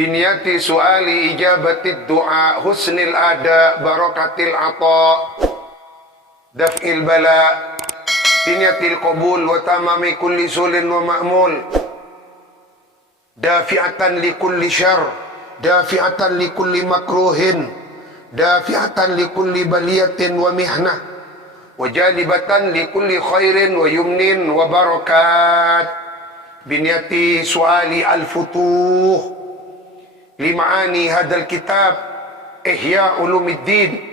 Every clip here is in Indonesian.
biniyati su'ali ijabati du'a husnil ada barakatil ata daf'il bala biniyatil qabul wa tamami kulli sulin wa ma'mul dafi'atan li kulli syar dafi'atan li kulli makruhin dafi'atan li kulli baliyatin wa mihnah wa jalibatan li kulli khairin wa yumnin wa barakat biniyati su'ali al-futuh limaani hadal kitab Ihya Ulumiddin.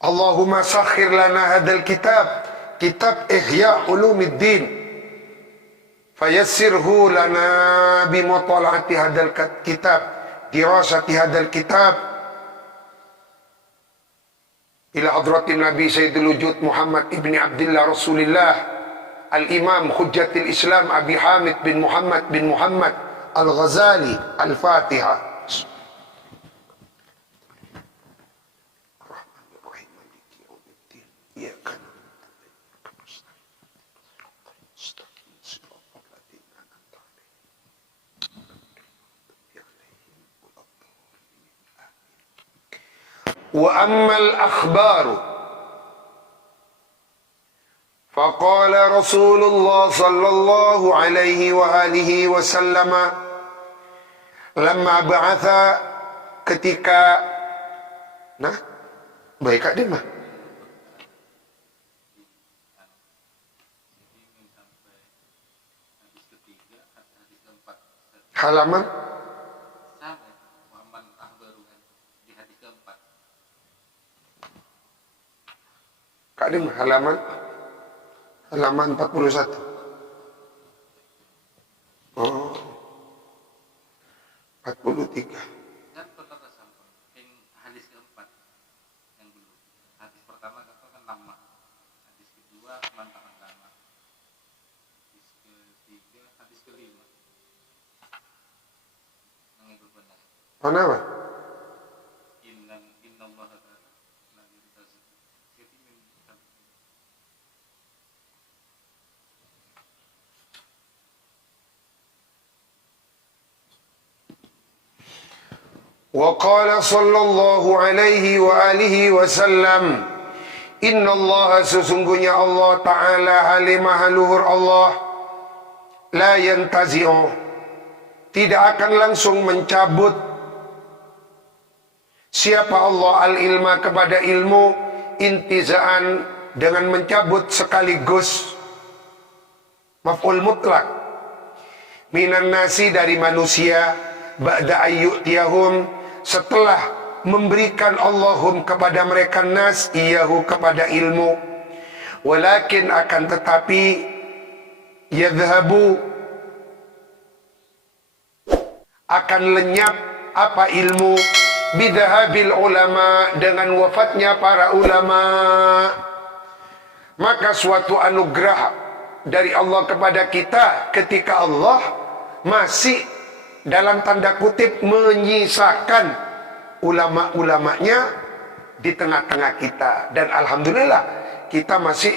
Allahumma sakhir lana hadal kitab Ihya Ulumiddin fayassirhu lana bimutala'ati hadal kitab dirasati hadal kitab ila hadratin Nabi Sayyidul Wujud Muhammad ibni Abdullah Rasulillah Al-Imam Hujjatul Islam Abi Hamid bin Muhammad Al-Ghazali. Al-Fatiha. Wa ammal akhbaru faqala Rasulullah sallallahu alaihi wa alihi wasallam lamma ba'atha ketika baik Kak Dimah halaman Kak Dimah halaman 41. Oh, 43. Dan hadis keempat yang dulu. Hadis pertama katakan nama. Hadis kedua mantangan nama. Hadis ketiga, hadis kelima. Yang itu benar. Mana apa? Inna Allah ta'ala la yurtazi. Wa qala sallallahu alaihi wa alihi wasallam inna Allah sesungguhnya Allah Ta'ala halimah luhur Allah la yantazi'u tidak akan langsung mencabut siapa Allah al-ilma kepada ilmu intizaan dengan mencabut sekaligus maf'ul mutlak minan nasi dari manusia ba'da ayyutiyahum setelah memberikan Allahum kepada mereka nas iyahu kepada ilmu walakin akan tetapi yadhhabu akan lenyap apa ilmu bidhahabil ulama dengan wafatnya para ulama maka suatu anugerah dari Allah kepada kita ketika Allah masih dalam tanda kutip menyisakan ulama-ulamanya di tengah-tengah kita dan alhamdulillah kita masih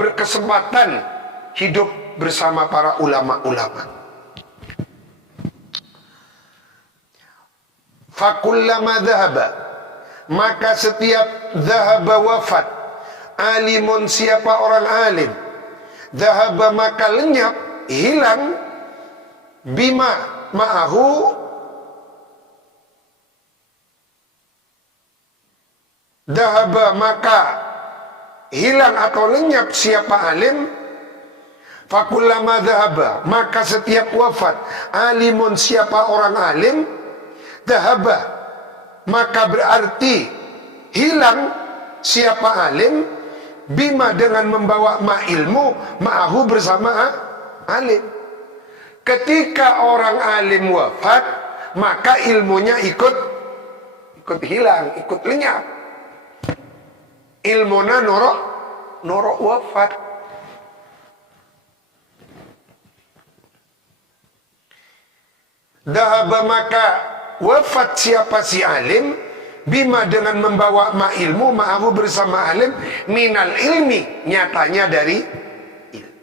berkesempatan hidup bersama para ulama-ulama. Fakullama dhahaba maka setiap dhahaba wafat alimun siapa orang alim dhahaba maka lenyap hilang bima ma'ahu dahaba maka hilang atau lenyap siapa alim fakullama dahaba maka setiap wafat alimun siapa orang alim dahaba maka berarti hilang siapa alim bima dengan membawa ma ilmu ma'ahu bersama alim. Ketika orang alim wafat, maka ilmunya ikut hilang, ikut lenyap. Ilmuna norok wafat. Dahaba maka wafat siapa si alim bima dengan membawa ma ilmu ma'ahu bersama alim minal ilmi nyatanya dari ilmu.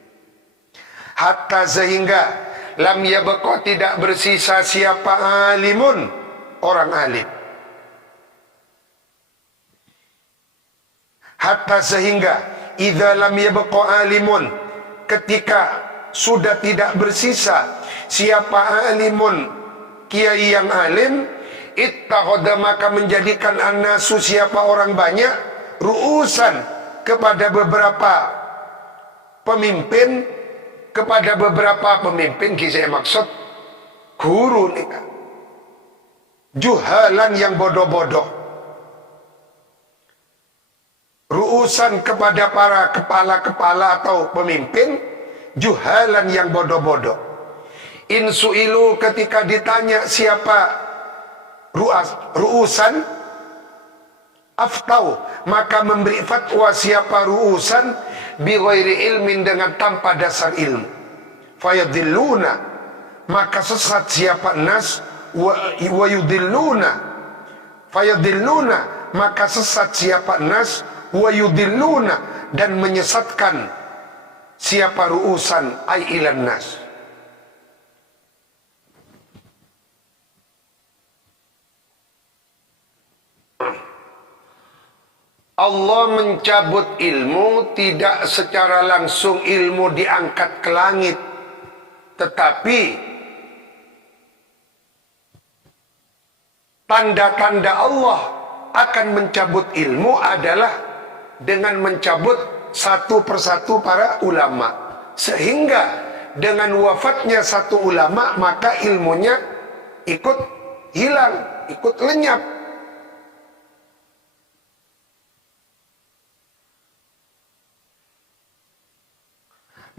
hatta sehingga lam yabqa tidak bersisa siapa alimun, orang alim. Hatta sehingga idza lam yabqa alimun, ketika sudah tidak bersisa siapa alimun, kiai yang alim, ittakhadha maka menjadikan annasu siapa orang banyak, ru'usan kepada beberapa pemimpin, kisah maksud guru nih, juhalan yang bodoh-bodoh, ru'usan kepada para kepala-kepala atau pemimpin, juhalan yang bodoh-bodoh. Insu'ilu ketika ditanya siapa ru'usan, aftau maka memberi fatwa siapa ru'usan bighairi ilmin dengan tanpa dasar ilmu. Fayadilluna maka sesat siapa nas, wa yudilluna fayadilluna maka sesat siapa nas, wa yudilluna dan menyesatkan siapa ru'usan ay ilan nas. Allah mencabut ilmu tidak secara langsung ilmu diangkat ke langit, tetapi tanda-tanda Allah akan mencabut ilmu adalah dengan mencabut satu persatu para ulama, sehingga dengan wafatnya satu ulama maka ilmunya ikut hilang, ikut lenyap.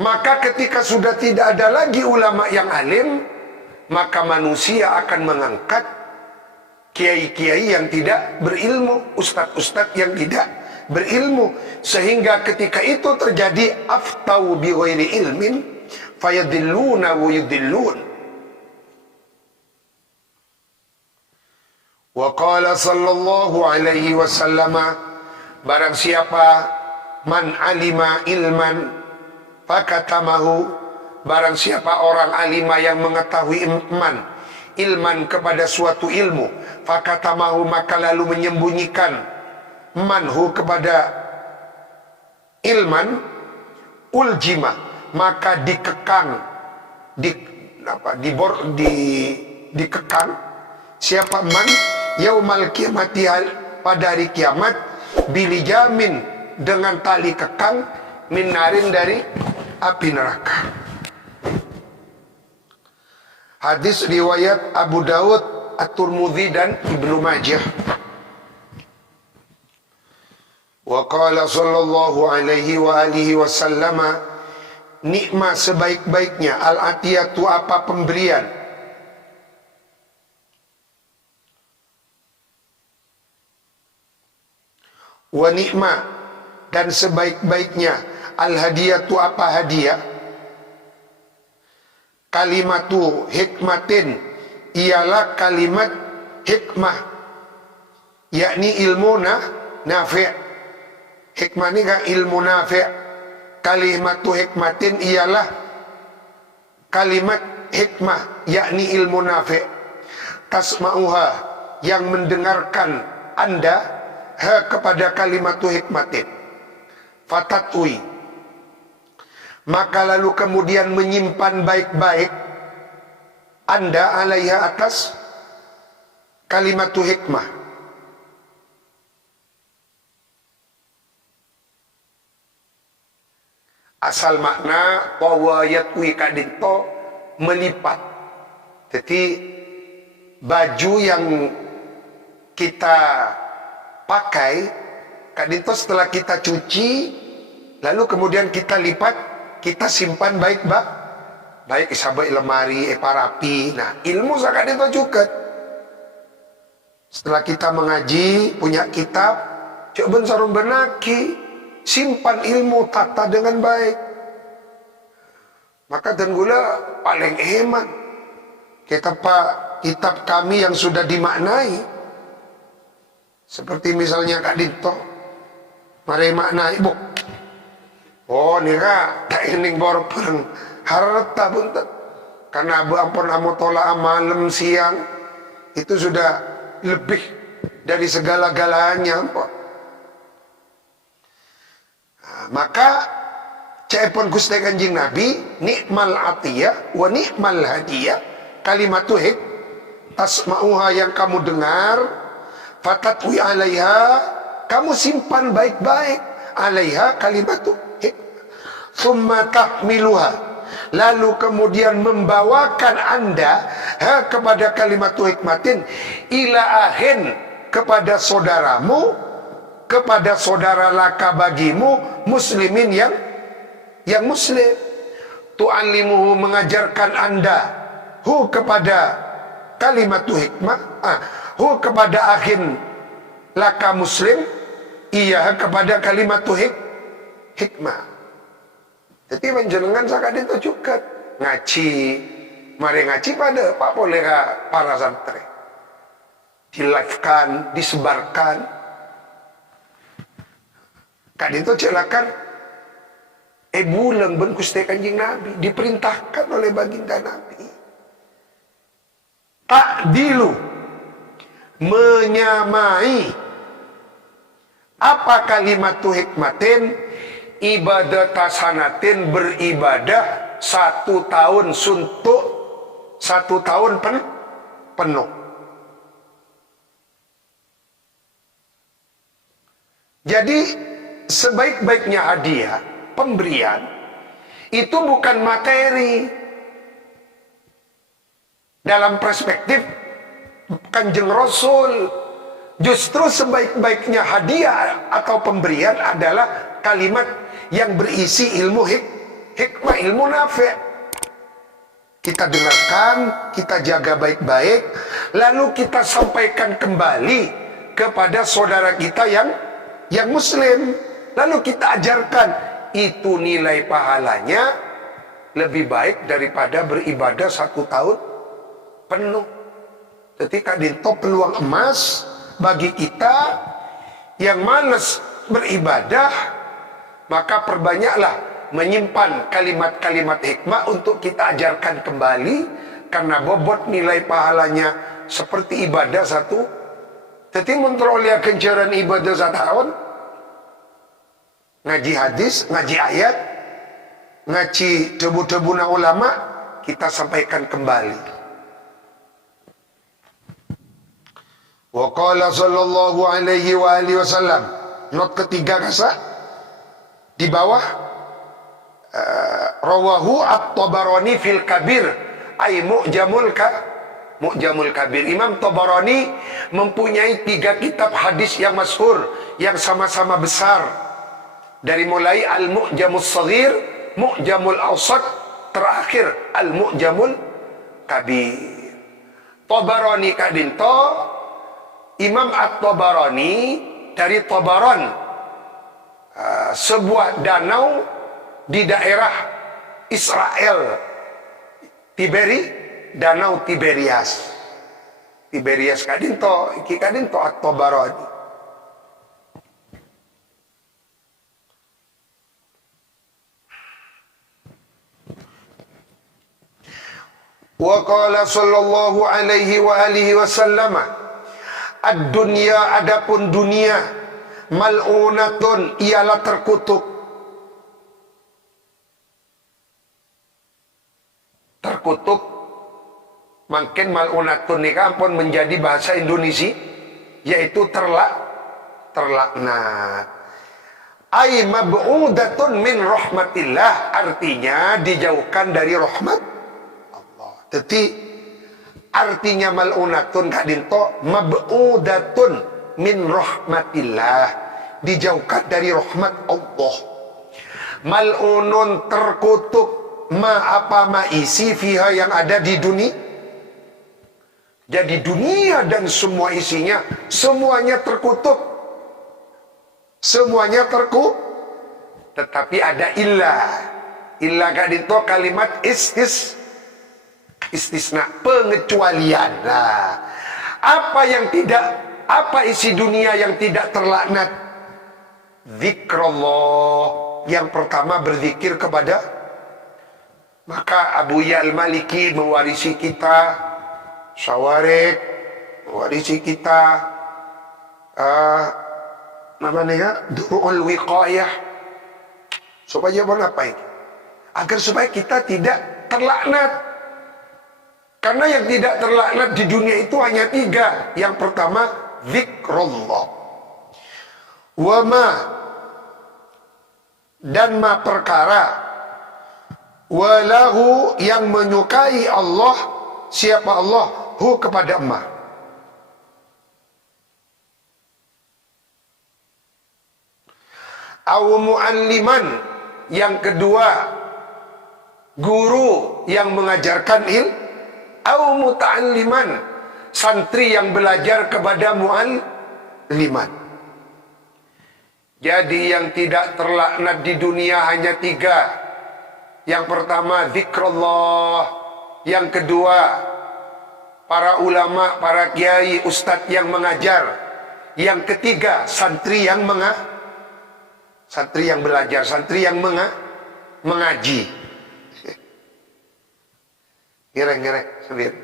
Maka ketika sudah tidak ada lagi ulama yang alim, maka manusia akan mengangkat kiai-kiai yang tidak berilmu, ustadz-ustadz yang tidak berilmu. Sehingga ketika itu terjadi aftau bi ghairi ilmin fayadilluna wa yudillun. Wa qala sallallahu alaihi wasallam, barang siapa man alima ilman fakatamahu, barang siapa orang alima yang mengetahui ilman kepada suatu ilmu, fakatamahu maka lalu menyembunyikan manhu kepada ilman, uljima maka dikekang, dikekang siapa man yaumal kiamati, pada hari kiamat, bilijamin dengan tali kekang, minarin dari api neraka. Hadis riwayat Abu Daud, At-Tirmidzi dan Ibnu Majah. Wa qala sallallahu alaihi wa alihi wasallam, nikmat sebaik-baiknya al-atiyatu apa pemberian, wa nikmat dan sebaik-baiknya al-hadiyatu apa hadiah, kalimatu hikmatin ialah kalimat hikmah, yakni ilmu nafi'. Hikmah ini kan ilmu nafi'. Kalimatu hikmatin ialah kalimat hikmah, yakni ilmu nafi'. Tasma'uha yang mendengarkan anda kepada kalimatu hikmatin, fatatui maka lalu kemudian menyimpan baik-baik anda alaiha atas kalimatu hikmah. Asal makna wawayatwi kadinto melipat. Jadi baju yang kita pakai kadinto setelah kita cuci lalu kemudian kita lipat, kita simpan baik isabai lemari parapi. Nah ilmu zakat itu juga setelah kita mengaji punya kitab, coba sarung benaki, simpan ilmu, tata dengan baik. Maka dan gula paling hemat kitab kami yang sudah dimaknai, seperti misalnya Kak Dito mari maknai bu, oh nira tak ining borong harta punten. Karena ampun amo tolak malam siang itu sudah lebih dari segala-galanya. Maka caipun Gusti Kanjeng Nabi, nikmal atiyah wa nikmal hadiyah, kalimatu hik tasma'uha yang kamu dengar, fatatwi alaiha, kamu simpan baik-baik, alaiha kalimatu hik, thumma tahmiluha, lalu kemudian membawakan anda kepada kalimatu hikmatin, ila ahin, kepada saudaramu, kepada saudara laka bagimu, muslimin yang muslim, tu'allimuhu, mengajarkan anda, hu kepada kalimatu hikmah, hu kepada akhin laka muslim, iya kepada kalimatu hikmah. Jadi menjenengan sakit itu juga ngaji, mari ngaji pada Pak boleh para santri, di-live-kan, disebarkan. Kan itu celakan bulan ben Gusti Kanjeng Nabi, diperintahkan oleh baginda Nabi. Ta'dilu, menyamai, apa kalimatu hikmatin, ibadah tasanatin, beribadah 1 tahun suntuk, 1 tahun penuh. Jadi sebaik-baiknya hadiah, pemberian itu bukan materi. Dalam perspektif Kanjeng Rasul, justru sebaik-baiknya hadiah atau pemberian adalah kalimat yang berisi ilmu hikmah, ilmu nafi'. Kita dengarkan, kita jaga baik-baik, lalu kita sampaikan kembali kepada saudara kita yang muslim, lalu kita ajarkan. Itu nilai pahalanya lebih baik daripada beribadah 1 tahun penuh. Ketika dinto peluang emas bagi kita yang malas beribadah, maka perbanyaklah menyimpan kalimat-kalimat hikmah untuk kita ajarkan kembali, karena bobot nilai pahalanya seperti ibadah 1. Jadi memperoleh kencaran ibadah 1 tahun, ngaji hadis, ngaji ayat, ngaji debu-debuna ulama, kita sampaikan kembali. Wa qala sallallahu alaihi wa alihi wasallam, not ketiga kasa di bawah, rawahu at-Tabarani fil Kabir, ay mu'jamul kabir. Imam Tabarani mempunyai 3 kitab hadis yang masyhur, yang sama-sama besar, dari mulai Al-Mu'jamus Saghir, Mu'jamul Awsat, terakhir Al-Mu'jamul Kabir. Tabarani kadinto, Imam At-Tabarani dari Tabaran, sebuah danau di daerah Israel, Danau Tiberias. Tiberias kadinto, iki kadinto At-Tabarani. Wa qala sallallahu alaihi wa alihi wasallam, ad-dunya, adapun dunia, mal'unatun, ialah terkutuk. Terkutuk, makin mal'unatun ini ampun menjadi bahasa Indonesia, yaitu terlaknat. Ay mab'udatun min rahmatillah, artinya dijauhkan dari rahmat Allah. Jadi artinya mal'unatun kadinto, mab'udatun min rahmatillah, dijauhkan dari rahmat Allah. Mal'unun, terkutuk, ma isi fiha, yang ada di dunia. Jadi dunia dan semua isinya, semuanya terkutuk, semuanya tetapi ada illah kadinto kalimat istisna, pengecualian. Nah, apa isi dunia yang tidak terlaknat? Zikrullah, yang pertama berzikir kepada Maka Abu Ya Al-Maliki mewarisi kita, Syawarik mewarisi kita, namanya Du'ul Wiqayah. Supaya apa ini? Agar supaya kita tidak terlaknat. Karena yang tidak terlaknat di dunia itu hanya 3. Yang pertama, zikrullah. Wama, dan ma perkara, walahu, yang menyukai Allah. Siapa Allah? Hu, kepada ma. Au mu'alliman, yang kedua guru yang mengajarkan ilmu. Au muta'alliman, santri yang belajar kepada mu'alliman. Jadi yang tidak terlaknat di dunia hanya 3. Yang pertama zikrullah, yang kedua para ulama, para kiai, ustadz yang mengajar, yang ketiga santri yang santri yang belajar, santri yang mengaji. Ngerek sendiri.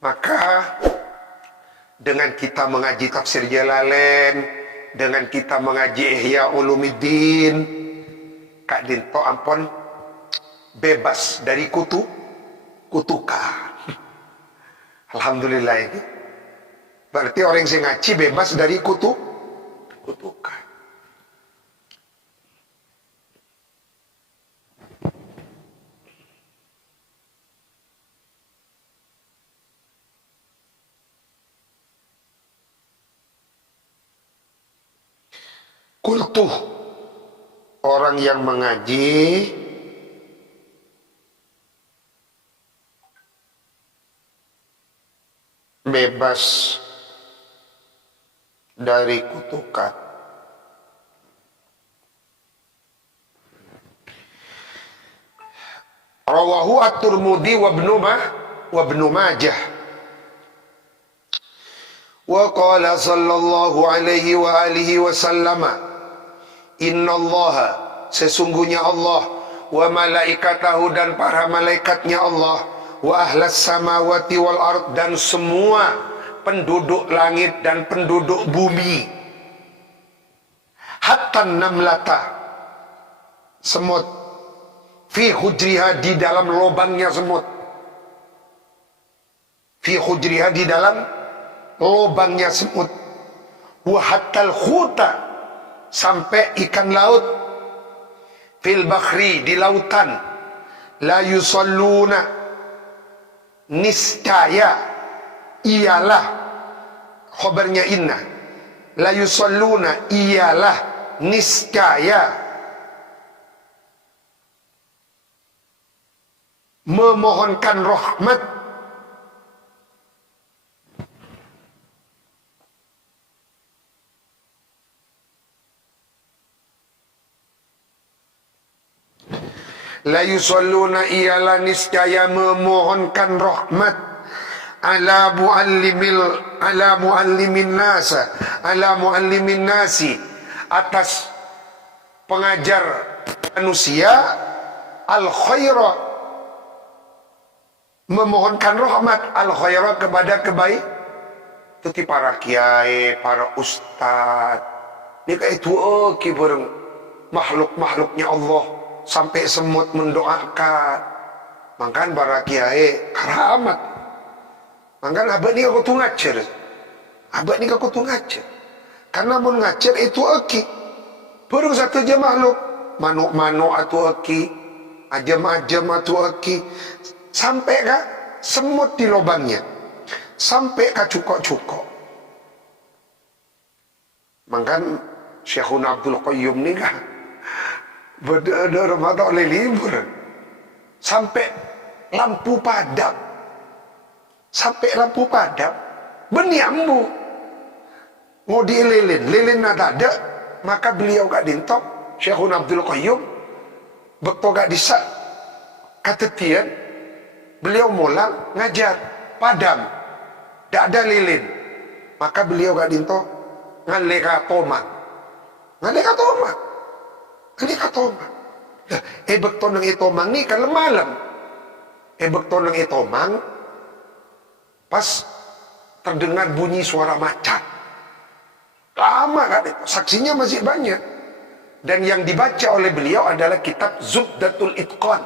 Maka dengan kita mengaji tafsir Jalalain, dengan kita mengaji Ihya Ulumuddin, Kak Dinto ampun bebas dari kutukan. Alhamdulillah ini. Berarti orang yang ngaji bebas dari kutukan. Kultuh, orang yang mengaji bebas dari kutukan. Rawahu at-Tirmidzi wa Ibnu Majah. Wa qala sallallahu alaihi wa alihi wa sallama, innallaha, sesungguhnya Allah, wa malaikatahu, dan para malaikatnya Allah, wa ahlas samawati wal ard, dan semua penduduk langit dan penduduk bumi, hatta namlata, semut, fi hujriha, di dalam lubangnya semut, fi hujriha, di dalam lubangnya semut, wa hatta al-khuta, sampai ikan laut, fil bakhri, di lautan, la yusalluna, niscaya, ialah, khabarnya inna, la yusalluna, ialah, niscaya, memohonkan rahmat, la yusalluna, ialah niscaya memohonkan rahmat, ala muallimin nasi, atas pengajar manusia, al khaira, memohonkan rahmat, al khaira, kepada kebaikan. Itu para kiai, para ustad, ini kayak itu bareng makhluk-makhluknya Allah, sampai semut mendoakan. Makan para kiai karamat. Makan abad ni aku tu ngajar. Abad ni aku tu ngajar. Karena mun ngajar itu aki. Baru satu je makhluk. Manuk-manuk atu aki. Ajam-ajam atu aki. Sampai kah semut di lubangnya. Sampai kah cukok-cukok. Makan Syekhun Abdul Qayyum ni kah Ramadan oleh libur, sampai lampu padam, beniambu ngodi lilin nada ada. Maka beliau gak dintok Syekhun Abdul Qayyum bekto gak disa katetian, beliau mulang ngajar padam, tidak ada lilin. Maka beliau gak dinto ngaleka tomak. Ngaleka tomak. Ngaleka tomak. Nah, ebek tonang itomang ni kan malam. Ebek tonang itomang pas terdengar bunyi suara macan. Lama kan itu. Saksinya masih banyak. Dan yang dibaca oleh beliau adalah kitab Zubdatul Itqan,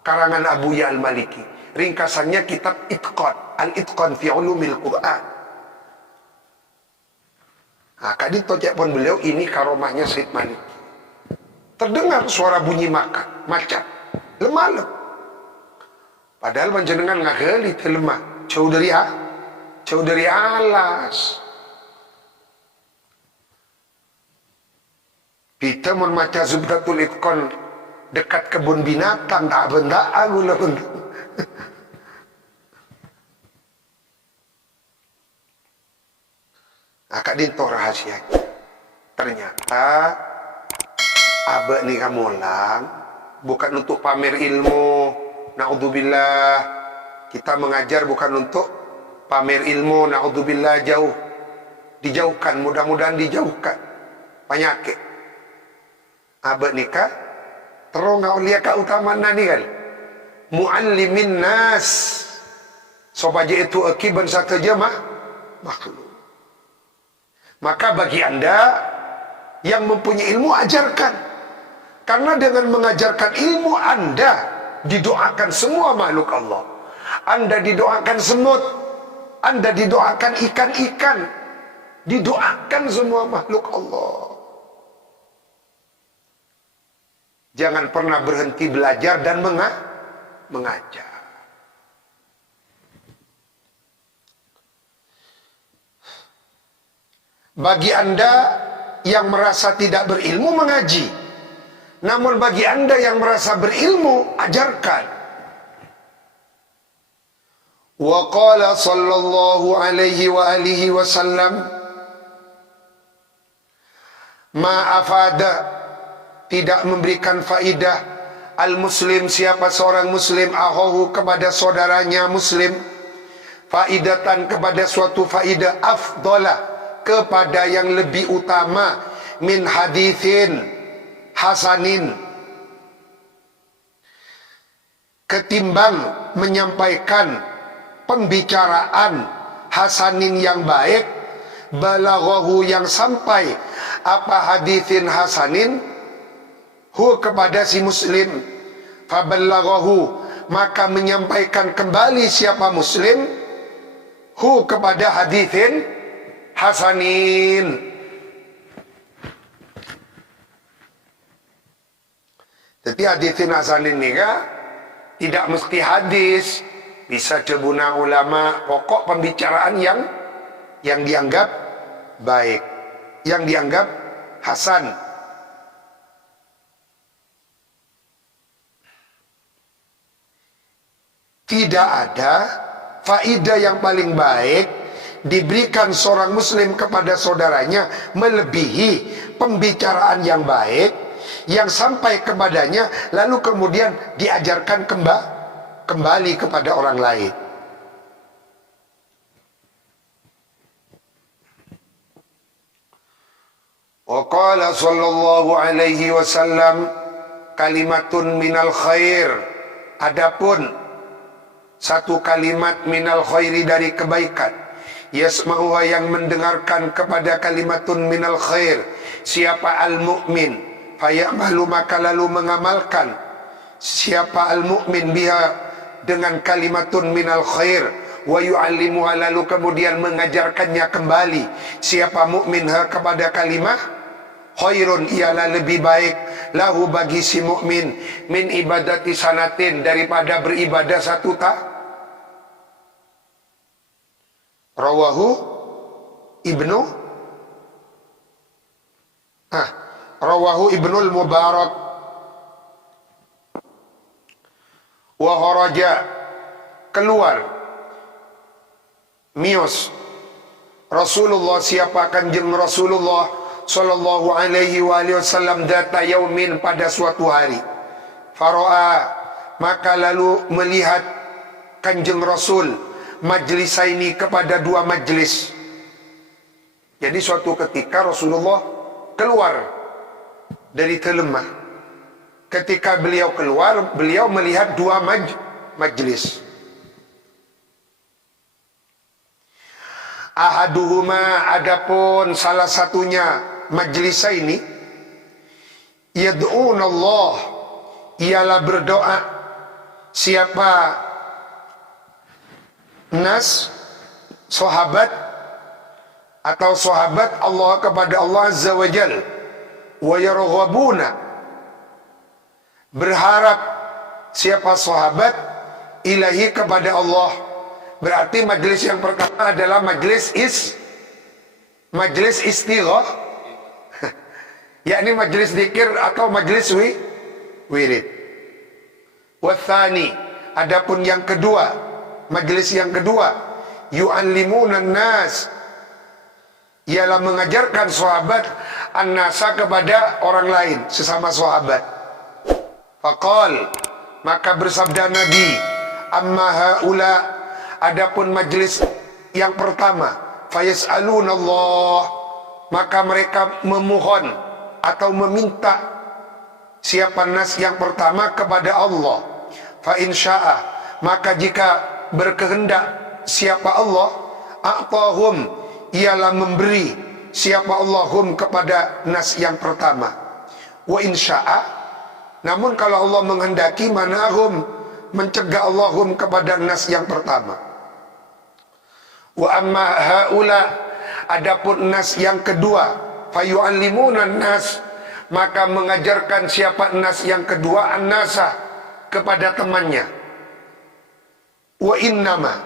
karangan Abu Ya Al-Maliki. Ringkasannya kitab Itqan, Al-Itqan fi Ulumil Quran. Nah, kadang tojak pun beliau ini karomahnya Syed Maliki. Terdengar suara bunyi macan, lemah. Padahal panjenengan ngageli lemah. Jauh dari alas. Kita membaca Zubdatul Itqan dekat kebun binatang, tak benda aku lah. Akak dinto rahasianya. Ternyata abek ni kamulang bukan untuk pamer ilmu. Naudzubillah. Kita mengajar bukan untuk pamer ilmu. Naudzubillah, jauh. Dijauhkan, mudah-mudahan dijauhkan penyakit. Abek nikah terong ulia ka utama nani kan muallimin nas sobaje itu akiban satu jemaah makhluk. Maka bagi anda yang mempunyai ilmu, ajarkan, karena dengan mengajarkan ilmu anda didoakan semua makhluk Allah. Anda didoakan semut, anda didoakan ikan-ikan, didoakan semua makhluk Allah. Jangan pernah berhenti belajar dan mengajar. Bagi anda yang merasa tidak berilmu, mengaji. Namun bagi anda yang merasa berilmu, ajarkan. Wa qala sallallahu alaihi wa alihi wasallam, ma afada, tidak memberikan faidah al-muslim, siapa seorang muslim, ahahu, kepada saudaranya muslim, faidatan, kepada suatu faidah, afdalah, kepada yang lebih utama, min hadithin hasanin, ketimbang menyampaikan pembicaraan hasanin yang baik, balaghahu, yang sampai apa hadithin hasanin, hu, kepada si muslim, faballaghahu, maka menyampaikan kembali siapa muslim, hu, kepada hadithin hasanin. Tapi hadithin hasanin ni tidak mesti hadis, bisa cebuna ulama, pokok pembicaraan yang dianggap baik, yang dianggap hasan. Tidak ada faidah yang paling baik diberikan seorang muslim kepada saudaranya melebihi pembicaraan yang baik yang sampai kepadanya lalu kemudian diajarkan kembali kepada orang lain. Wa qala sallallahu alaihi wasallam, kalimatun minal khair, adapun satu kalimat minal khairi, dari kebaikan, yasma'uha, yang mendengarkan kepada kalimatun minal khair, siapa al-mu'min, fayamalu, maka lalu mengamalkan siapa al-mu'min biha, dengan kalimatun minal khair, wa yu'allimuha, lalu kemudian mengajarkannya kembali siapa mukmin kepada kalimah khairun, ialah lebih baik, lahu, bagi si mukmin, min ibadati sanatin, daripada beribadah satu rawahu Ibnul Mubarak wa kharaja, keluar, mios, Rasulullah, siapa kanjeng Rasulullah sallallahu alaihi wasallam, data yaumin, pada suatu hari, faro'a, maka lalu melihat kanjeng Rasul, majlisaini, kepada dua majlis. Jadi suatu ketika Rasulullah keluar dari Telemah. Ketika beliau keluar, beliau melihat dua majlis. Ahaduhuma, adapun salah satunya majlisaini, yad'un Allah, ialah berdoa. Siapa? Nas, sahabat atau sahabat Allah kepada Allah Azza wa Jal. Wa yarghabuna, berharap. Siapa sahabat? Ilahi, kepada Allah. Berarti majlis yang pertama adalah majlis istighatsah, yakni majlis zikir atau majlis wirid. Wathani, adapun yang kedua, majlis yang kedua, yu'allimunan nas, ialah mengajarkan sahabat an-nasa, kepada orang lain, sesama sahabat. Faqal, maka bersabda Nabi, amma haula, adapun majlis yang pertama, fayas'alunallah, maka mereka memohon atau meminta. Siapa nas yang pertama? Kepada Allah. Fa insya'a, maka jika berkehendak siapa Allah, a'tahum, ialah memberi siapa Allahum kepada nas yang pertama. Wa insya'a, namun kalau Allah menghendaki, manahum, mencegah Allahum kepada nas yang pertama. Wa amma haula, adapun nas yang kedua, fayu'allimunan nas, maka mengajarkan siapa nas yang kedua, an-nasa, kepada temannya. Wa innama,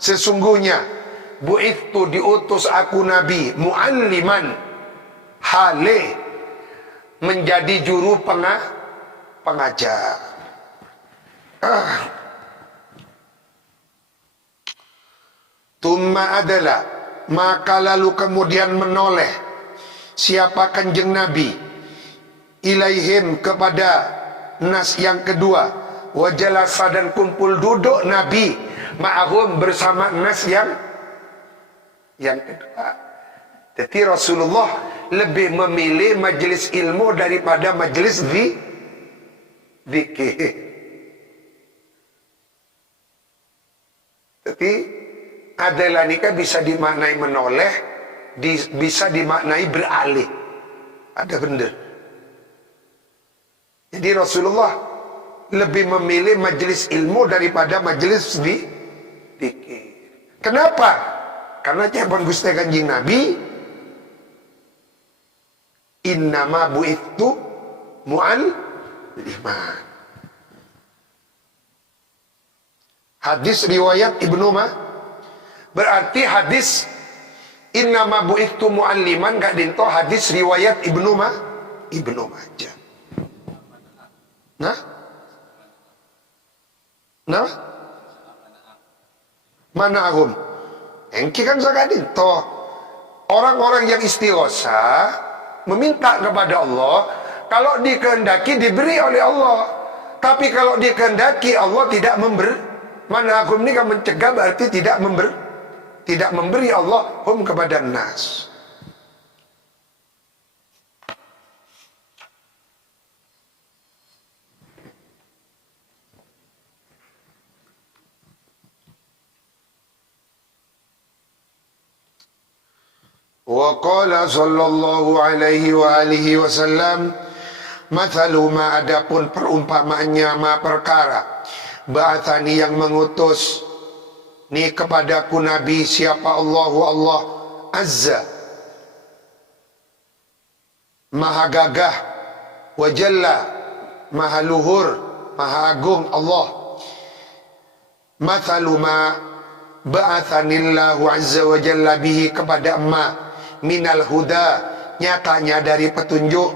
sesungguhnya, bu'ithtu, diutus aku Nabi, mu'alliman, hale, menjadi juru pengajar. Tumma adalah, maka lalu kemudian menoleh siapa kanjeng Nabi, ilaihim, kepada nas yang kedua, wajalasa, dan kumpul duduk Nabi, ma'ahum, bersama nas yang kedua. Jadi Rasulullah lebih memilih majelis ilmu daripada majelis zikir. Jadi adalah nikah bisa dimaknai menoleh, bisa dimaknai beralih. Ada benar. Jadi Rasulullah lebih memilih majelis ilmu daripada majelis zikir. Kenapa? Karena jawaban Gusti Kanjeng Nabi, innama bu'ithtu mu'alliman. Hadis riwayat Ibnu Majah. Berarti hadis innama bu'ithtu mu'alliman gak dinto hadis riwayat Ibnu Majah. Nah? Mana ahum? Engki kan sakadin toh. Orang-orang yang istighosa meminta kepada Allah, kalau dikehendaki diberi oleh Allah. Tapi kalau dikehendaki Allah tidak memberi. Mana ahum ini kan mencegah, berarti tidak memberi Allah hum kepada nas. Wa qala sallallahu alaihi wa alihi wasallam, mathalu ma, adapun perumpamaannya, ma perkara, ba'athani, yang mengutus ni kepadaku Nabi, siapa Allah Azza, maha gagah, wa jalla, maha luhur, maha agung Allah. Mathalu ma ba'athanillahu azza wa jalla bihi, kepada ma, minal huda, nyatanya dari petunjuk,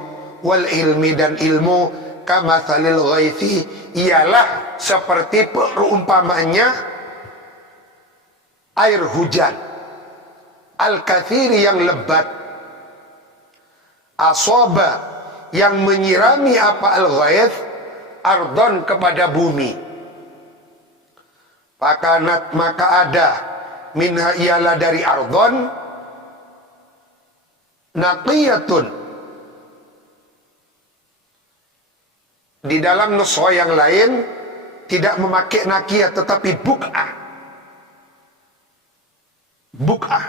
wal ilmi, dan ilmu, kamathalil ghaithi, ialah seperti perumpamaannya air hujan, al-kathiri, yang lebat, asoba, yang menyirami apa al-ghaith, ardon, kepada bumi. Fakanat maka ada minha ialah dari ardon naqiyatun. Di dalam nuswa yang lain tidak memakai naqiyah tetapi buk'ah. Buk'ah,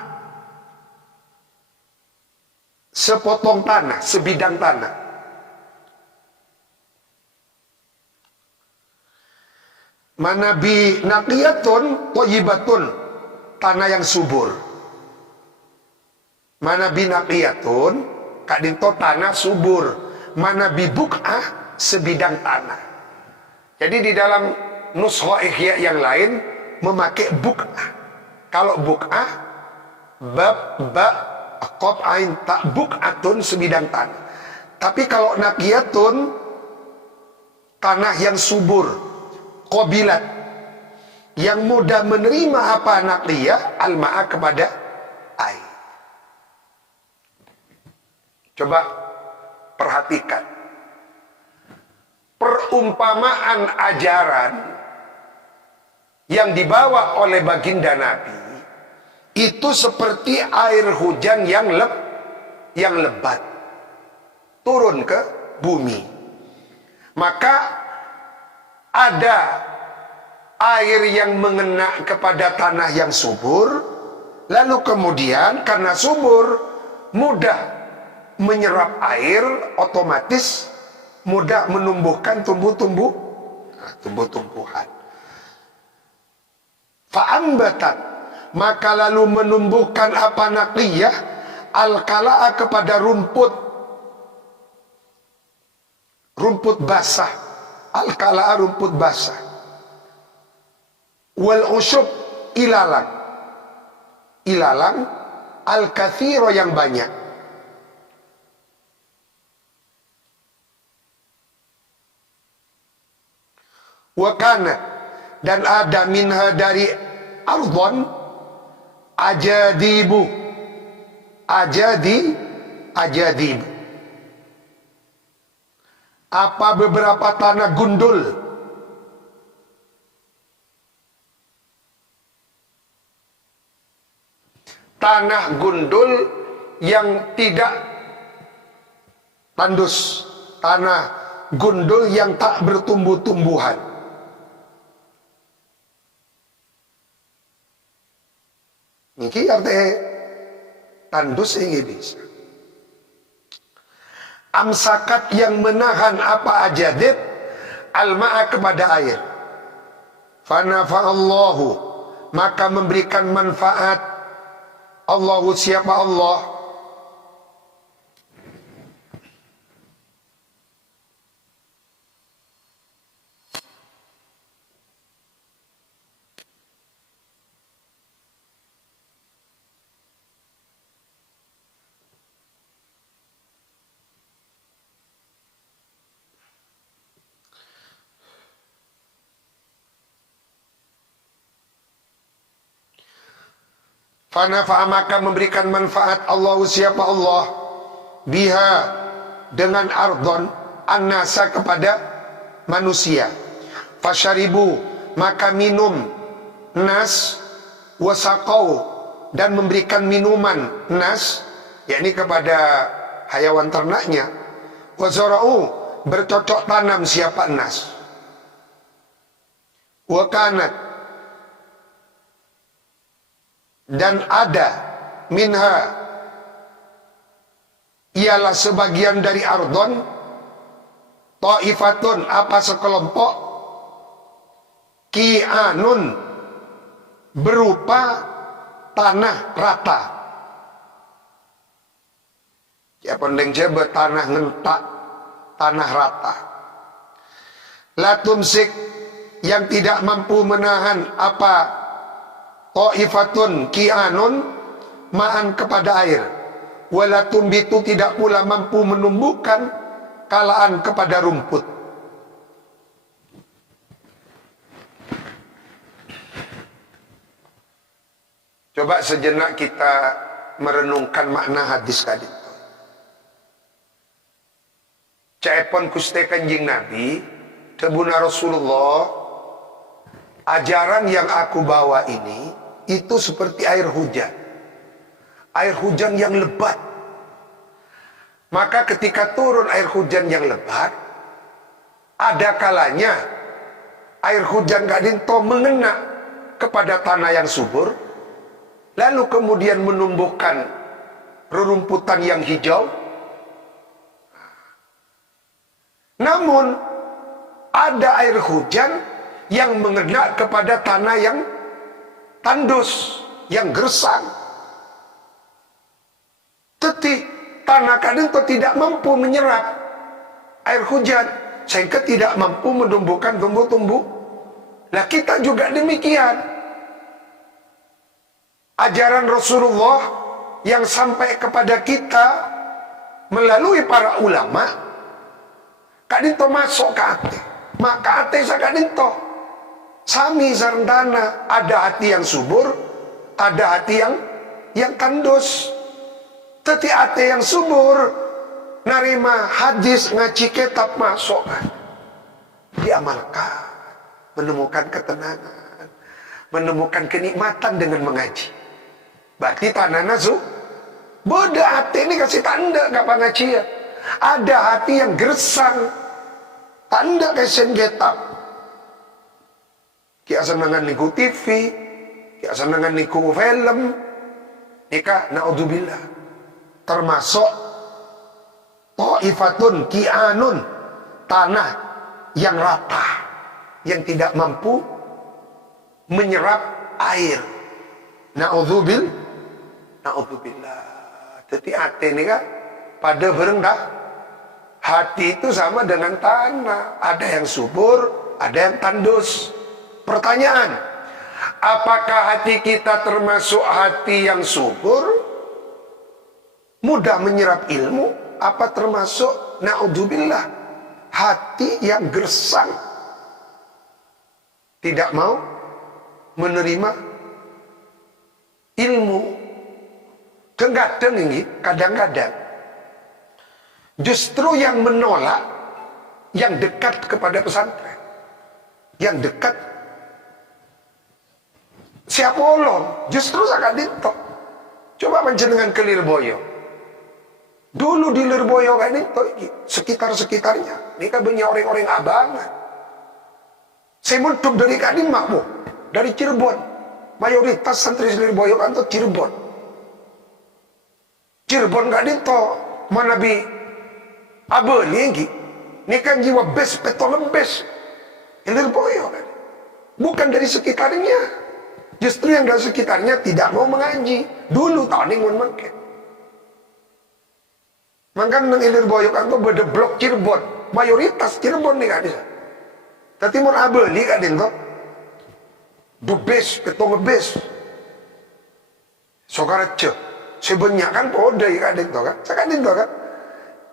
sepotong tanah, sebidang tanah. Manabi naqiyatun thayyibatun, tanah yang subur. Manabi naqiyatun kadinto tanah subur. Manabi buk'ah, sebidang tanah. Jadi di dalam nusha ihya yang lain memakai buk'ah. Kalau buk'ah bab ba qaf ain ta, buk'atun sebidang tanah. Tapi kalau naqiyatun tanah yang subur, qabilat, yang mudah menerima apa naqiyah, al-ma'a kepada air. Coba perhatikan perumpamaan ajaran yang dibawa oleh baginda Nabi itu seperti air hujan yang lebat turun ke bumi. Maka ada air yang mengena kepada tanah yang subur, lalu kemudian karena subur mudah menyerap air, otomatis mudah menumbuhkan tumbuh-tumbuhan. Fa'ambatat, maka lalu menumbuhkan apa naqiyah, al-kala'a kepada rumput basah. Al-kala'a rumput basah. Wal usyub, ilalang. Ilalang al-kathiro yang banyak. Wa kana, dan ada minha dari ardhon ajadibu. Ajadibu. Apa beberapa tanah gundul. Tanah gundul yang tidak tandus. Tanah gundul yang tak bertumbuh-tumbuhan. Niki artinya tandus ini bisa. Amsakat yang menahan apa ajadib al-ma'a kepada air. Fanafa'allahu, maka memberikan manfaat. Allahu, siapa Allah? Fanafa'a, maka memberikan manfaat. Allahu, siapa Allah? Biha, dengan ardon, an-nasa kepada manusia. Fasyaribu, maka minum nas, wasaqau, dan memberikan minuman nas, yakni kepada hayawan ternaknya. Wazara'u, bercocok tanam siapa nas. Wakanat, dan ada minha, ialah sebagian dari ardon, ta'ifatun, apa sekelompok, ki'anun, berupa tanah rata. Ya pendeng jebe tanah ngentak, tanah rata. La tumsik, yang tidak mampu menahan apa ta'ifatun ki'anun, ma'an kepada air. Wala tumbitu, tidak pula mampu menumbuhkan kalaan kepada rumput. Coba sejenak kita merenungkan makna hadis tadi. Caepon kuste kanjing Nabi, tebuna Rasulullah, Ajaran yang aku bawa ini itu seperti air hujan. Air hujan yang lebat. Maka ketika turun air hujan yang lebat, ada kalanya air hujan kadinto mengena kepada tanah yang subur, lalu kemudian menumbuhkan rerumputan yang hijau. Namun ada air hujan yang mengena kepada tanah yang tandus, yang gersang. Tetapi tanah kadinto tidak mampu menyerap air hujan, sehingga tidak mampu menumbuhkan tumbuh-tumbuh. Nah, kita juga demikian. Ajaran Rasulullah yang sampai kepada kita melalui para ulama, kadinto masuk ke hati. Maka hati saya kadinto sami sarendana, ada hati yang subur, ada hati yang tandus. Tetapi hati yang subur narima hadis, ngaji kitab, masuk diamalkan, menemukan ketenangan, menemukan kenikmatan dengan mengaji. Berarti tanah nasu bodoh. Hati ini kasih tanda gak pengajian. Ada hati yang gersang, tanda kesen kitab. Kia senangan niku TV, kia senangan niku film, nikah naudzubillah. Termasuk ta'ifatun ki'anun, tanah yang rata, yang tidak mampu menyerap air. Naudzubillah. Jadi hati ini kan pada berendah. Hati itu sama dengan tanah, ada yang subur, ada yang tandus. Pertanyaan, apakah hati kita termasuk hati yang subur, mudah menyerap ilmu, apa termasuk naudzubillah hati yang gersang, tidak mau menerima ilmu? Kadang ini, kadang-kadang justru yang menolak yang dekat kepada pesantren, yang dekat siapa olon, justru sangat dintok. Coba panjenengan ke Lirboyo. Dulu di Lirboyo kan itu sekitar-sekitarnya ini kan banyak orang-orang abangan. Saya muntuk dari Kadimah, dari Cirebon. Mayoritas santri Lirboyo kan itu Cirebon. Cirebon gak dito mana bi abeli lagi. Ini kan jiwa bes petolembes Lirboyo kan. Bukan dari sekitarnya. Justru yang dari sekitarnya tidak mau mengaji. Dulu tahun ini mau makan. Maka nang Lirboyo kan tuh beda blok Cirebon. Mayoritas Cirebon nih kan. Tapi mau abeli kan dito. Bubes petolembes. Sokarace. Sebenarnya kan podai kan dito kan. Saya kan.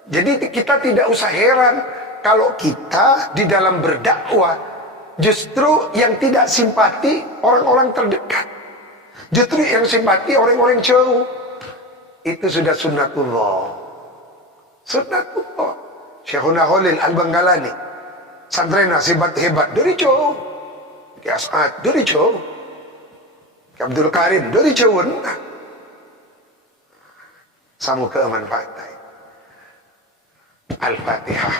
Jadi kita tidak usah heran kalau kita di dalam berdakwah justru yang tidak simpati orang-orang terdekat. Justru yang simpati orang-orang jauh. Itu sudah sunnatullah. Sunnatullah. Syekhuna Khalil Al-Bangkalani, santrena hebat dari jauh. Ki As'ad dari jauh. Ki Abdul Karim dari jauh. Samu kemanfaatan. Al-Fatihah.